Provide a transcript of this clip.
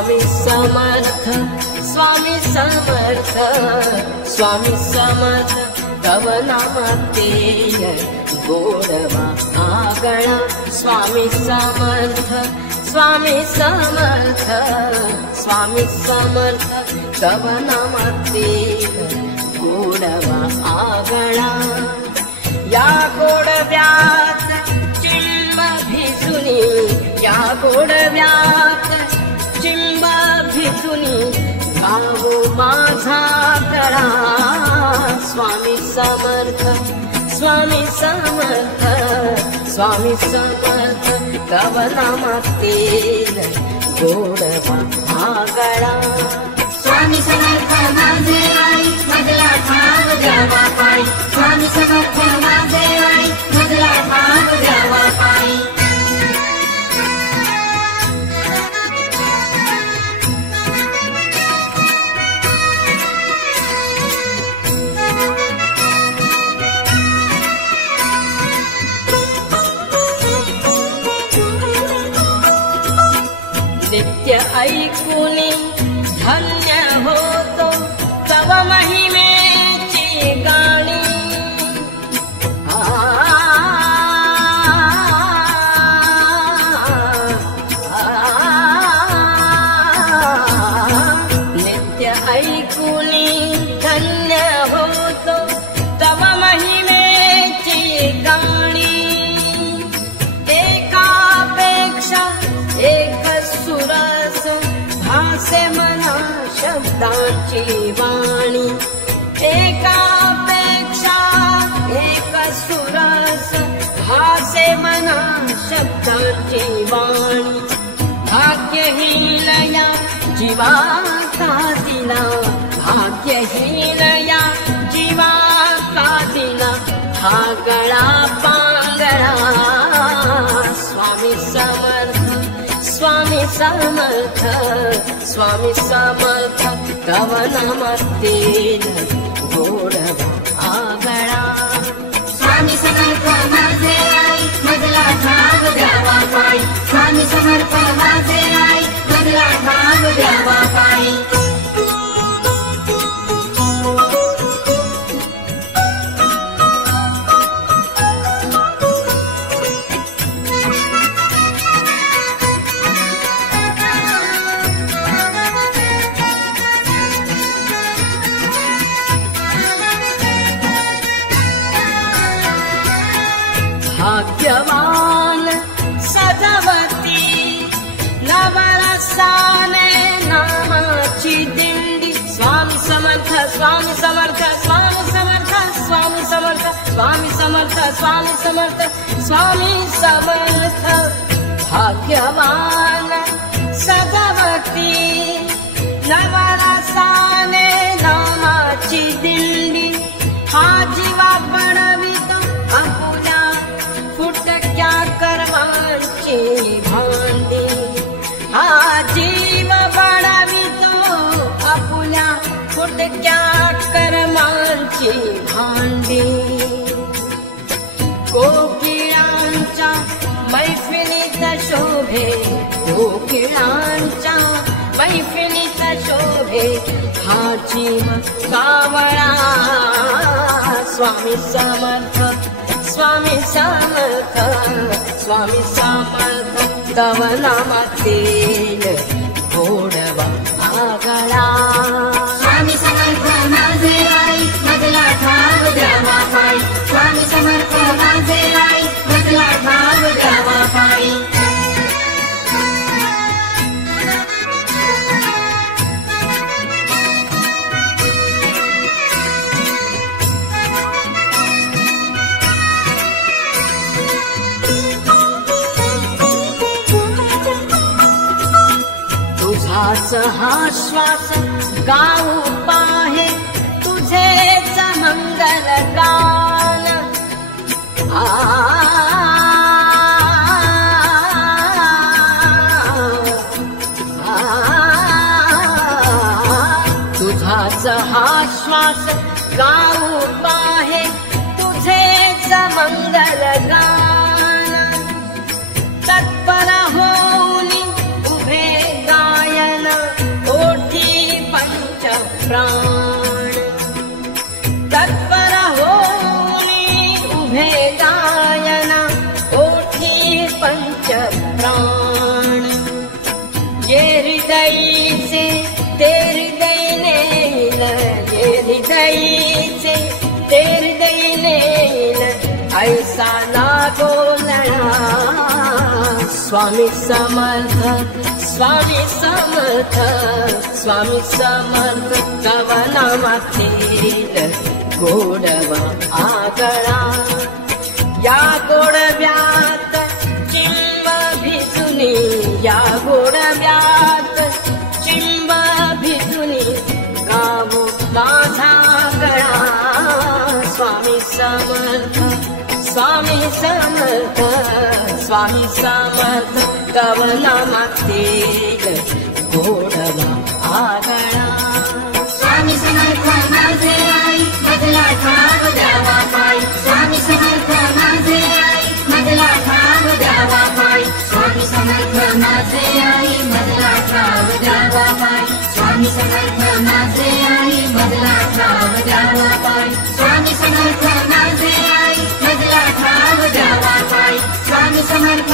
स्वामी समर्थ स्वामी समर्थ स्वामी समर्थ तव नामातेय गोडवा आगळा स्वामी समर्थ स्वामी समर्थ स्वामी समर्थ तव नामातेय गोडवा आगळा या गोडव्यात चिंब भिजुनी या गोडव्यात चिंब भिजुनी गावो माझा तळा स्वामी समर्थ स्वामी समर्थ स्वामी समर्थ तव नामातेल गोडवा आगळा स्वामी समर्थ माझे आई मधला ठाव द्यावा पायी स्वामी समर्थ माझे आई मधला ठाव द्यावा पायी नित्य ऐकुनी धन्य होतो तव महिमेची गाणी नित्य ऐकुनी धन्य होतो तव महिमेची गाणी एकापेक्षा एक सुरस भासे मना शब्दांची वाणी एकापेक्षा एक सुरस भासे मना शब्दांची वाणी भाग्यहीनया जीवा का दिला भाग्यहीनया जीवा का दिला हा गळा पांगळा स्वामी समर्थ स्वामी समर्थ स्वामी समर्थ तव नामातेल गोडवा आगळा स्वामी समर्थ माझे आई मधला ठाव द्यावा पायी स्वामी समर्थ माझे आई मधला ठाव द्यावा पायी भाग्यवान सजवती नवरसाने नामाची दिंडी स्वामी समर्थ स्वामी समर्थ स्वामी समर्थ स्वामी समर्थ स्वामी समर्थ स्वामी समर्थ स्वामी समर्थ भाग्यवान सजवती नवरसाने नामाची दिंडी हा जीवा बनवितो आपुल्या फुटक्या कर्मांची भांडी हा जीव बनवितो आपुल्या फुटक्या कर्मांची भांडी कोकिळांच्या मैफिलीत शोभे कोकिळांच्या मैफिलीत शोभे हा जीव कावळा स्वामी समर्थ स्वामी समर्थ स्वामी समर्थ तव नामातेल गोडवा आगळा स्वामी समर्थ माझे आई मधला ठाव द्यावा पायी स्वामी समर्थ माझे आई मधला ठाव द्यावा पायी तुझाच हा श्वास गाऊ पाहे तुझेच मंगल गान तुझाच हा श्वास गाऊ पाहे तुझेच मंगल गान तत्पर होऊन उभे गायन गोंधळा स्वामी समर्थ स्वामी समर्थ स्वामी समर्थ तव नामातील गोडवा आगळा या गोडव्यात चिंब भिजुनी या गोडव्यात चिंब भिजुनी गावो माझा गळा स्वामी समर्थ स्वामी समर्थ स्वामी समर्थ तव नामातील गोडवा आगळा स्वामी समर्थ माझे आई मधला ठाव द्यावा पाय स्वामी समर्थ माझे आई मधला ठाव द्यावा पाय स्वामी समर्थ माझे आई मधला ठाव द्यावा पाय स्वामी समर्थ माझे आई मधला ठाव द्यावा पाय स्वामी समर्थ माझे आई मधला ठाव द्यावा पाय स्वामी समर्थ